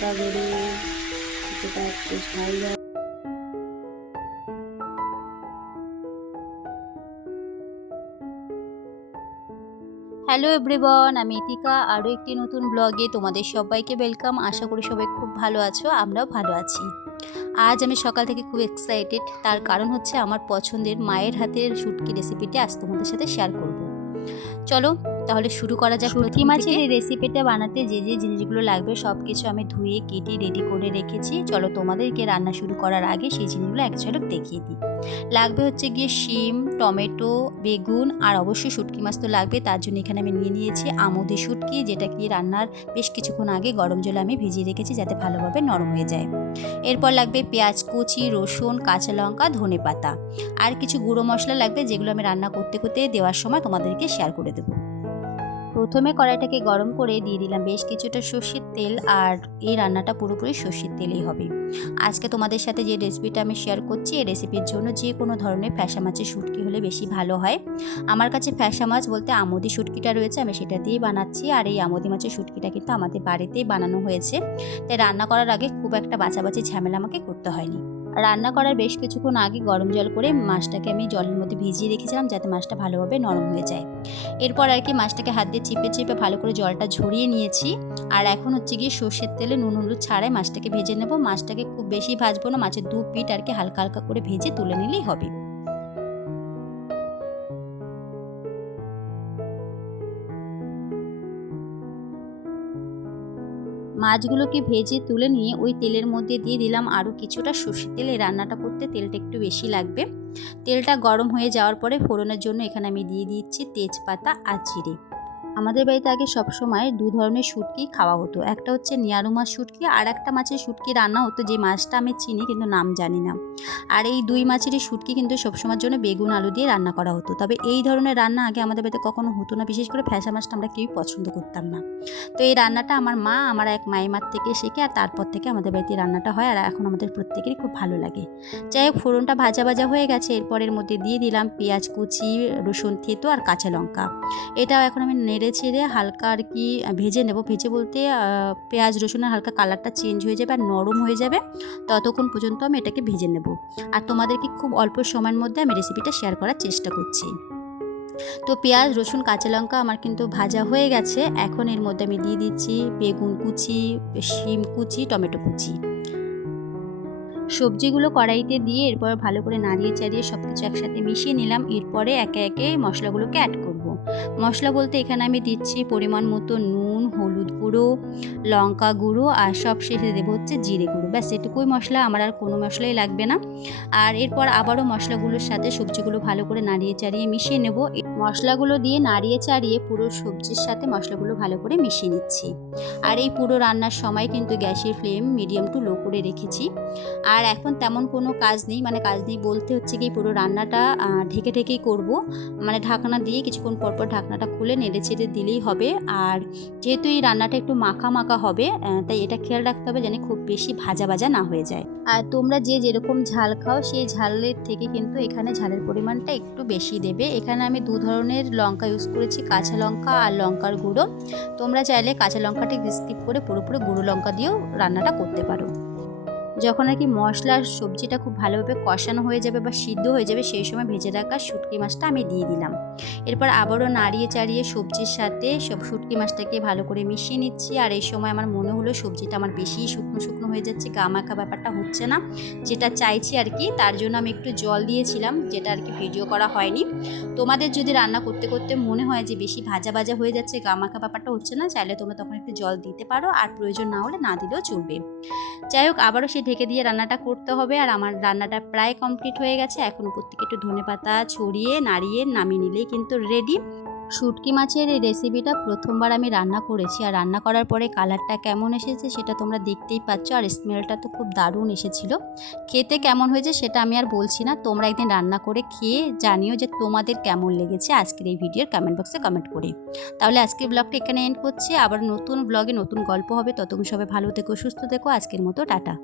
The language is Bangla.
লঙ্কা গুঁড়ো, কিছুটা একটু ঝাল দেওয়া। হ্যালো এভরিওয়ান, আমি ইতিকা। আরও একটি নতুন ব্লগে তোমাদের সবাইকে ওয়েলকাম। আশা করি সবাই খুব ভালো আছো, আমরাও ভালো আছি। আজ আমি সকাল থেকে খুব এক্সাইটেড, তার কারণ হচ্ছে আমার পছন্দের মায়ের হাতের শুটকি রেসিপিটি আজ তোমাদের সাথে শেয়ার করব। চলো তাহলে শুরু করা যাক। শুটকি মাছের এই রেসিপিটা বানাতে যে যে জিনিসগুলো লাগবে সব কিছু আমি ধুয়ে কেটে রেডি করে রেখেছি। চলো তোমাদেরকে রান্না শুরু করার আগে সেই জিনিসগুলো এক ঝলক দেখিয়ে দিই। লাগবে হচ্ছে গিয়ে শিম, টমেটো, বেগুন আর অবশ্যই শুটকি মাছ তো লাগবে। তার জন্য এখানে আমি নিয়ে নিয়েছি আমুদি শুটকি, যেটা কি রান্নার বেশ কিছুক্ষণ আগে গরম জলে আমি ভিজিয়ে রেখেছি যাতে ভালোভাবে নরম হয়ে যায়। এরপর লাগবে পেঁয়াজ কুচি, রসুন, কাঁচা লঙ্কা, ধনে পাতা আর কিছু গুঁড়ো মশলা লাগবে, যেগুলো আমি রান্না করতে করতে দেওয়ার সময় তোমাদেরকে শেয়ার করে দেবো। প্রথমে কড়াইটাকে গরম করে দিয়ে দিলাম বেশ কিছুটা সর্ষের তেল, আর এই রান্নাটা পুরোপুরি সর্ষের তেলেই হবে। আজকে তোমাদের সাথে যে রেসিপিটা আমি শেয়ার করছি, এই রেসিপির জন্য যে কোনো ধরনের ফ্যাসা মাছের শুটকি হলে বেশি ভালো হয়। আমার কাছে ফ্যাসা মাছ বলতে আমুদি শুটকিটা রয়েছে, আমি সেটা দিয়েই বানাচ্ছি। আর এই আমুদি মাছের শুটকিটা কিন্তু আমাদের বাড়িতেই বানানো হয়েছে, তাই রান্না করার আগে খুব একটা বাছাবাছি ঝামেলা আমাকে করতে হয়নি। রান্না করার বেশ কিছুক্ষণ আগে গরম জল করে মাছটাকে আমি জলের মধ্যে ভিজিয়ে রেখেছিলাম যাতে মাছটা ভালোভাবে নরম হয়ে যায়। এরপর আর কি মাছটাকে হাত দিয়ে চিপে চিপে ভালো করে জলটা ঝরিয়ে নিয়েছি। আর এখন হচ্ছে গিয়ে সর্ষের তেলে নুন হলুদ ছাড়াই মাছটাকে ভেজে নেব। মাছটাকে খুব বেশি ভাজবো না, মাছের দু পিঠ আর কি হালকা হালকা করে ভেজে তুলে নিলেই হবে। মাছগুলোকে ভেজে তুলে নিয়ে ওই তেলের মধ্যে দিয়ে দিলাম আরও কিছুটা সর্ষের তেল। এই রান্নাটা করতে তেলটা একটু বেশি লাগবে। তেলটা গরম হয়ে যাওয়ার পরে ফোড়নের জন্য এখানে আমি দিয়ে দিচ্ছি তেজপাতা আর জিরে। আমাদের বাড়িতে আগে সবসময় দু ধরনের শুটকি খাওয়া হতো, একটা হচ্ছে নিয়ারু মাছ শুটকি, আর একটা মাছের শুটকি রান্না হতো যে মাছটা আমি চিনি কিন্তু নাম জানি না। আর এই দুই মাছেরই শুটকি কিন্তু সবসময়ের জন্য বেগুন আলু দিয়ে রান্না করা হতো। তবে এই ধরনের রান্না আগে আমাদের বাড়িতে কখনো হতো না, বিশেষ করে ফ্যাসা মাছটা আমরা কেউই পছন্দ করতাম না। তো এই রান্নাটা আমার মা, আমার এক মায়ের থেকে শিখে, আর তারপর থেকে আমাদের বাড়িতে রান্নাটা হয়, আর এখন আমাদের প্রত্যেকেরই খুব ভালো লাগে। যাই হোক, ফোড়নটা ভাজা ভাজা হয়ে গেছে। এরপরের মধ্যে দিয়ে দিলাম পেঁয়াজ কুচি, রসুন থেতো আর কাঁচা লঙ্কা। এটাও এখন আমি নেড়ে ছেড়ে হালকা আর কি ভেজে নেব। ভেজে বলতে পেঁয়াজ রসুনের হালকা কালারটা চেঞ্জ হয়ে যাবে আর নরম হয়ে যাবে, ততক্ষণ পর্যন্ত আমি এটাকে ভেজে নেব। আর তোমাদেরকে খুব অল্প সময়ের মধ্যে আমি রেসিপিটা শেয়ার করার চেষ্টা করছি। তো পেঁয়াজ রসুন কাঁচা লঙ্কা আমার কিন্তু ভাজা হয়ে গেছে। এখন এর মধ্যে আমি দিয়ে দিচ্ছি বেগুন কুচি, শিম কুচি, টমেটো কুচি। সবজিগুলো কড়াইতে দিয়ে এরপর ভালো করে নাড়িয়ে চাড়িয়ে সব কিছু একসাথে মিশিয়ে নিলাম। এরপরে একে একে মশলাগুলোকে অ্যাড করব। মশলা বলতে এখানে আমি দিচ্ছি পরিমাণ মতো নুন, হলুদ গুঁড়ো, লঙ্কা গুঁড়ো আর সব শেষে দেবো হচ্ছে জিরে গুঁড়ো। ব্যাস এটুকুই মশলা, আমার আর কোনো মশলাই লাগবে না। আর এরপর আবারও মশলাগুলোর সাথে সবজিগুলো ভালো করে নাড়িয়ে চাড়িয়ে মিশিয়ে নেব। মশলাগুলো দিয়ে নাড়িয়ে চাড়িয়ে পুরো সবজির সাথে মশলাগুলো ভালো করে মিশিয়ে নিচ্ছি। আর এই পুরো রান্নার সময় কিন্তু গ্যাসের ফ্লেম মিডিয়াম টু লো করে রেখেছি। আর এখন তেমন কোনো কাজ নেই, মানে কাজ নেই বলতে হচ্ছে কি পুরো রান্নাটা ঢেকে ঢেকেই করব, মানে ঢাকনা দিয়ে কিছুক্ষণ পরপর ঢাকনাটা খুলে নেড়ে চেড়ে দিলেই হবে। আর যেহেতু এই রান্নাটা একটু মাখা মাখা হবে, তাই এটা খেয়াল রাখতে হবে যেন খুব বেশি ভাজা ভাজা না হয়ে যায়। আর তোমরা যে যেরকম ঝাল খাও সেই ঝালের থেকে কিন্তু এখানে ঝালের পরিমাণটা একটু বেশি দেবে। এখানে আমি দু ধরনের লঙ্কা ইউজ করেছি, কাঁচা লঙ্কা আর লঙ্কার গুঁড়ো। তোমরা চাইলে কাঁচা লঙ্কাটি স্কিপ করে পুরোপুরি গুঁড়ো লঙ্কা দিয়েও রান্নাটা করতে পারো। যখন আর কি মশলার সবজিটা খুব ভালোভাবে কষানো হয়ে যাবে বা সিদ্ধ হয়ে যাবে, সেই সময় ভেজে রাখা শুটকি মাছটা আমি দিয়ে দিলাম। এরপর আবারও নাড়িয়ে চাড়িয়ে সবজির সাথে সব শুটকি মাছটাকে ভালো করে মিশিয়ে নিচ্ছি। আর এই সময় আমার মনে হলো সবজিটা আমার বেশি শুকনো শুকনো হয়ে যাচ্ছে, গামাখা ব্যাপারটা হচ্ছে না, যেটা চাইছি আর কি। তার জন্য আমি একটু জল দিয়েছিলাম, যেটা আর কি ভিডিও করা হয়নি। তোমাদের যদি রান্না করতে করতে মনে হয় যে বেশি ভাজা ভাজা হয়ে যাচ্ছে, গামাখা ব্যাপারটা হচ্ছে না, চাইলে তোমরা তখন একটু জল দিতে পারো, আর প্রয়োজন না হলে না দিলেও চলবে। যাই হোক, আবারও সে ঢেকে দিয়ে রান্নাটা করতে হবে। আর আমার রান্নাটা প্রায় কমপ্লিট হয়ে গেছে। এখন উপর থেকে একটু ধনেপাতা ছড়িয়ে নাড়িয়ে নামিয়ে নিলেই কিন্তু রেডি। শুটকি মাছের এই রেসিপিটা প্রথমবার আমি রান্না করেছি, আর রান্না করার পরে কালারটা কেমন এসেছে সেটা তোমরা দেখতেই পাচ্ছ, আর স্মেলটা তো খুব দারুণ এসেছিলো। খেতে কেমন হয়েছে সেটা আমি আর বলছি না, তোমরা একদিন রান্না করে খেয়ে জানিও যে তোমাদের কেমন লেগেছে আজকের এই ভিডিওর কমেন্ট বক্সে কমেন্ট করে। তাহলে আজকের ব্লগটা এখানে এন্ড করছি, আবার নতুন ব্লগে নতুন গল্প হবে। ততক্ষণ সবাই ভালো থেকো, সুস্থ থেকো। আজকের মতো টাটা।